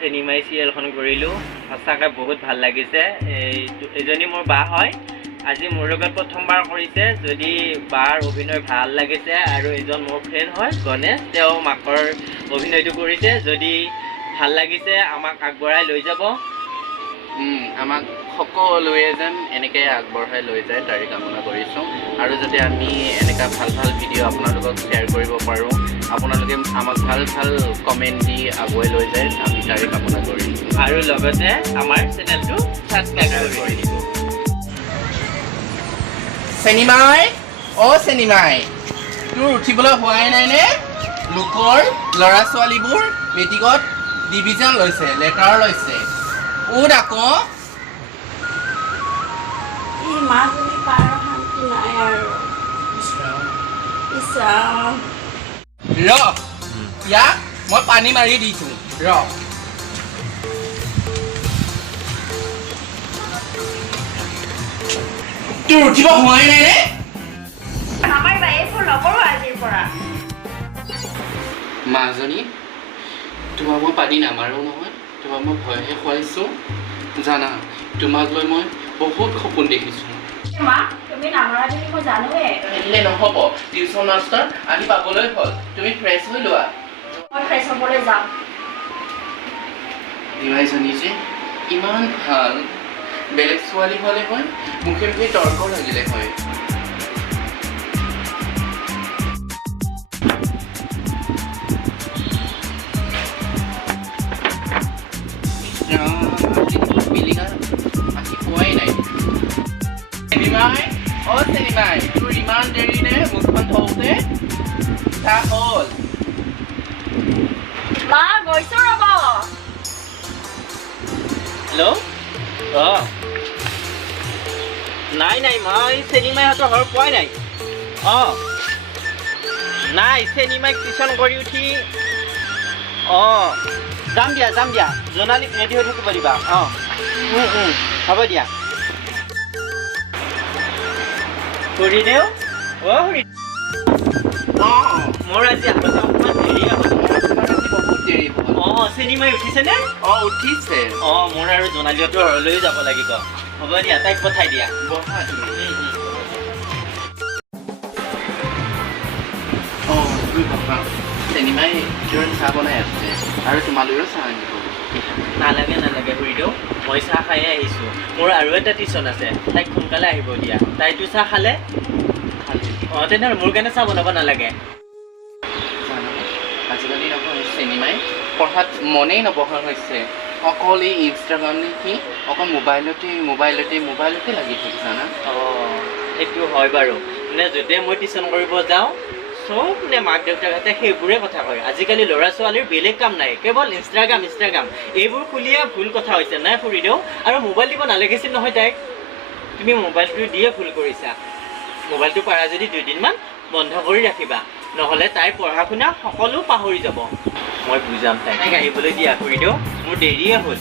চিনেমাই চিৰিয়েলখন কৰিলোঁ সঁচাকৈ বহুত ভাল লাগিছে। এই এজনী মোৰ বা হয়। আজি মোৰ লগত প্ৰথমবাৰ কৰিছে। যদি বাৰ অভিনয় ভাল লাগিছে আৰু এজন মোৰ ফ্ৰেণ্ড হয় গণেশ তেওঁ মাকৰ অভিনয়টো কৰিছে। যদি ভাল লাগিছে আমাক আগবঢ়াই লৈ যাব। আমাক সকলোৱে যেন এনেকৈ আগবঢ়াই লৈ যায় তাৰে কামনা কৰিছোঁ। আৰু যাতে আমি এনেকুৱা ভাল ভাল ভিডিঅ' আপোনালোকক শ্বেয়াৰ কৰিব পাৰোঁ আপোনালোকে আমাক ভালো ভালো কমেণ্ট দি আগুৱাই লৈ যায় আমি তাৰে কামনা কৰিছোঁ আৰু লগতে আমাৰ চেনেলটো ছাবস্ক্ৰাইব কৰি দিব। চেনিমাই অ চেনিমাই তোৰ উঠিবলৈ হোৱাই নাইনে লোকৰ ল'ৰা ছোৱালীবোৰ মেট্ৰিকত ডিভিজন লৈছে লেটাৰ লৈছে। উঠ আকৌ। মাজুলী পাৰ শান্তি নাই আৰু। ইচ্ছা ৰ ইয়াক মই পানী মাৰি দিছোঁ ৰ তোৰ উঠিব হোৱাই নাই নে নামাৰিবা এইবোৰ নকৰোঁ আজিৰ পৰা মাজনী তোমাক মই পানী নামাৰোঁ নহয় তোমাক মই ভয়হে খুৱাইছোঁ জানা তোমাক লৈ মই বহুত সপোন দেখিছোঁ মা তুমি নামাৰা বুলি মই জানোৱে আহিলে নহ'ব টিউশ্যন মাষ্টাৰ আহি পাবলৈ হ'ল তুমি ফ্ৰেছ হৈ লোৱা। মই ফ্ৰেছ হ'বলৈ যাম। দিৱাইজনী যে ইমান ভালো। বেলেগ ছোৱালী হ'লে হয় মুখে মুখে তৰ্ক লাগিলে হয়। অ চেনিমাই তোৰ ইমান দেৰি নে? মুখখন ধোওঁতে চাহ হ'ল। মা গৈছোঁ ৰ'ব। হেল্ল' অঁ। নাই নাই মই চেনিমাইহঁতৰ ঘৰ পোৱাই নাই। অঁ। নাই চেনিমাইক টিউশ্যন কৰি উঠি অঁ। যাম দিয়া যাম দিয়া। জোনালীক ৰেডি হৈ থাকিব দিবা। অঁ। 鳥だよワーフリ아, 뭐라지 아빠가 엄마 대리야 사람들이 먹고 뭐 데리 먹어. 어 세니마 이렇게 세네 아, 어디세? 어, 어 뭐라로 누나 저도 얼른 잡아 라기고 어머니야 딸 포탈 이야 뭐 하지? 어, 그 봐봐. 세니마이 결혼 사고나 했대. 알아서 말로 이런 상황이 보고. নালাগে নালাগে খুৰীদেউ মই চাহ খায়ে আহিছোঁ। মোৰ আৰু এটা টিউশ্যন আছে। তাইক সোনকালে আহিব দিয়া। তাইতো চাহ খালে? অঁ তেনেহ'লে মোৰ কাৰণে চাহ বনাব নালাগে। আজিকালি নহয় চেনিমাই। পঢ়াত মনেই নবহা হৈছে। অকল এই ইনষ্টাগ্ৰাম নেকি অকল মোবাইলতে মোবাইলতে মোবাইলতে লাগি থাকে জানা? অঁ সেইটো হয় বাৰু। মানে য'তে মই টিউশ্যন কৰিব যাওঁ চব মানে মাক দেউতাকহঁতে সেইবোৰে কথা কয়। আজিকালি ল'ৰা ছোৱালীৰ বেলেগ কাম নাই কেৱল ইনষ্টাগ্ৰাম ইনষ্টাগ্ৰাম এইবোৰ খুলিয়ে ভুল কথা হৈছে নাই খুৰীদেউ আৰু মোবাইল দিব নালাগিছিল নহয় তাইক। তুমি মোবাইলটো দিয়ে ভুল কৰিছা। মোবাইলটো পাৰা যদি দুদিনমান বন্ধ কৰি ৰাখিবা। নহ'লে তাইৰ পঢ়া শুনা সকলো পাহৰি যাব। মই বুজাম তাইক। আহিবলৈ দিয়া খুৰীদেউ মোৰ দেৰিয়ে হ'ল।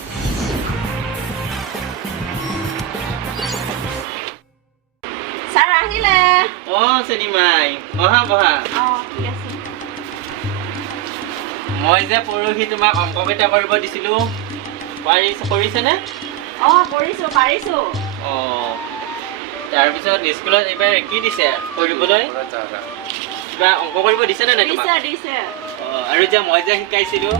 আহিলে। অঁ চেনিমাই। বহা বহা। মই যে পৰহি তোমাক অংককেইটা কৰিব দিছিলোঁ পাৰি কৰিছেনে? অঁ কৰিছোঁ পাৰিছোঁ। অঁ তাৰপিছত স্কুলত এইবাৰ কি দিছে কৰিবলৈ? কিবা অঙ্ক কৰিব দিছেনে নাই তোমাক? দিছে দিছে। অঁ আৰু যে মই যে শিকাইছিলোঁ।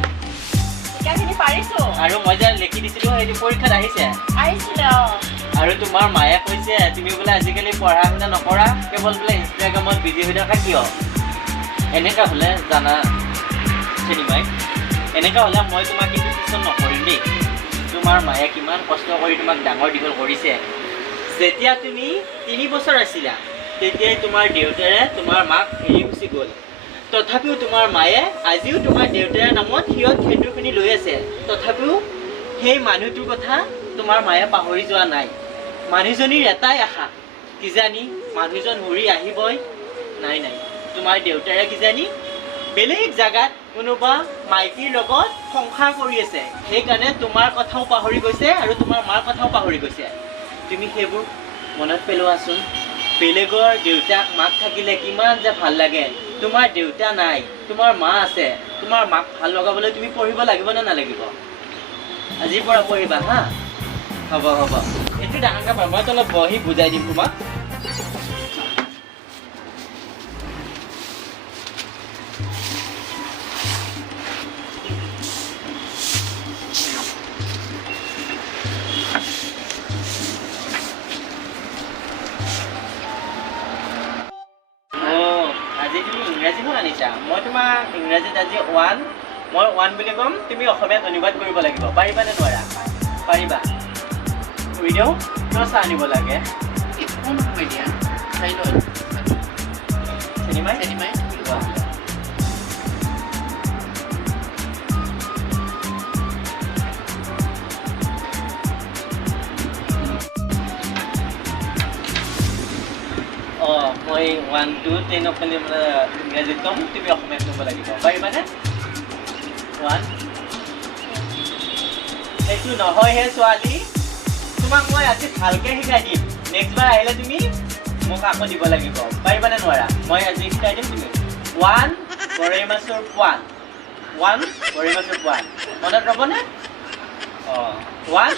পাৰিছোঁ। আৰু মই যে লিখি দিছিলোঁ সেইটো পৰীক্ষাত আহিছে। আহিছিলে অঁ। আৰু তোমাৰ মায়ে কৈছে, তুমি বোলে আজিকালি পঢ়া শুনা নকৰা, কেৱল বোলে ইনষ্টাগ্ৰামত বিজি হৈ থাকা কিয়? এনেকুৱা হ'লে জানা, চিনিমাই। এনেকুৱা হ'লে মই তোমাক কিন্তু টিউশ্যন নকৰিম দেই। তোমাৰ মায়ে কিমান কষ্ট কৰি তোমাক ডাঙৰ দীঘল কৰিছে। যেতিয়া তুমি তিনি বছৰ আছিলা, তেতিয়াই তোমাৰ দেউতাৰে তোমাৰ মাক এৰি গুচি গ'ল। তথাপিও তোমাৰ মায়ে আজিও তোমাৰ দেউতাৰ নামত সিহঁত সেন্দুৰখিনি লৈ আছে। তথাপিও সেই মানুহটোৰ কথা তোমাৰ মায়ে পাহৰি যোৱা নাই। মানুহজনীৰ এটাই আশা কিজানি মানুহজন ঘূৰি আহিবই। নাই নাই তোমাৰ দেউতাৰে কিজানি বেলেগ জেগাত কোনোবা মাইকীৰ লগত সংসাৰ কৰি আছে। সেইকাৰণে তোমাৰ কথাও পাহৰি গৈছে আৰু তোমাৰ মাৰ কথাও পাহৰি গৈছে। তুমি সেইবোৰ মনত পেলোৱাচোন। বেলেগৰ দেউতাক মাক থাকিলে কিমান যে ভাল লাগে। তোমাৰ দেউতা নাই তোমাৰ মা আছে। তোমাৰ মাক ভাল লগাবলৈ তুমি পঢ়িব লাগিব নে নালাগিব? હજી પણ કોઈ બા হব હબ હબ એટલી ડાંગા બાબા તો બહી બુજાઈ દીધું બા English, English, English, English, English, English, English, English, English, English, মই ওৱান বুলি ক'ম তুমি অসমীয়াত অনুবাদ কৰিব লাগিব। পাৰিবা নে নোৱাৰা? পাৰিবা। উইদেউ কিয় চাহ আনিব লাগে? চিনেমাই চিনেমাই মই ওৱান টু টেন অকলে মানে ইংৰাজীত ক'ম তুমি অসমীয়াত ক'ব লাগিব। পাৰিবানে? ওৱান। সেইটো নহয়হে ছোৱালী। তোমাক মই আজি ভালকৈ শিকাই দিম। নেক্সট বাৰ আহিলে তুমি মোক আকৌ দিব লাগিব। পাৰিবানে নোৱাৰা? মই আজি শিকাই দিম তুমি। ওৱান গৰৈ মাছৰ পোৱান ওৱান গৰৈ মাছৰ পোৱান মনত ৰ'বনে? অঁ ওৱান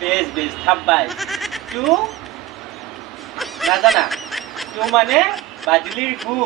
বেছ বেছ থাব্বাই টু নাজানা। টু মানে বাদুলিৰ গু।